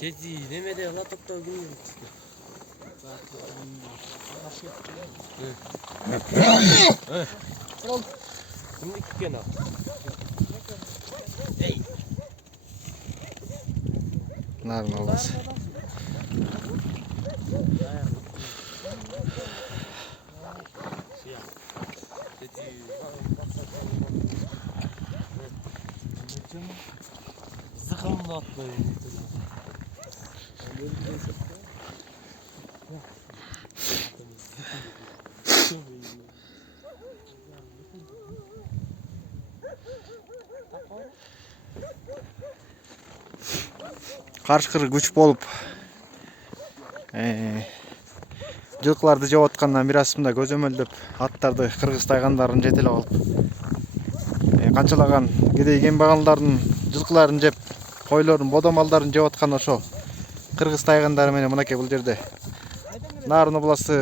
Çeci demede la topta gün. Şimdi kikena. Hey. Narın olmaz. Sıkıldı atlayın. Каршкыр күч болуп жылкыларды жеп аткандан бир асымда көзөмөлдөп аттарды кыргыз тайгандарын жетелеп алып канчалаган кедей кембагалдардын жылкыларын жеп койлордун бодомалдарын жеп аткан ошо кыргыз тайгандары менен мынакей бул жерде Нарын областы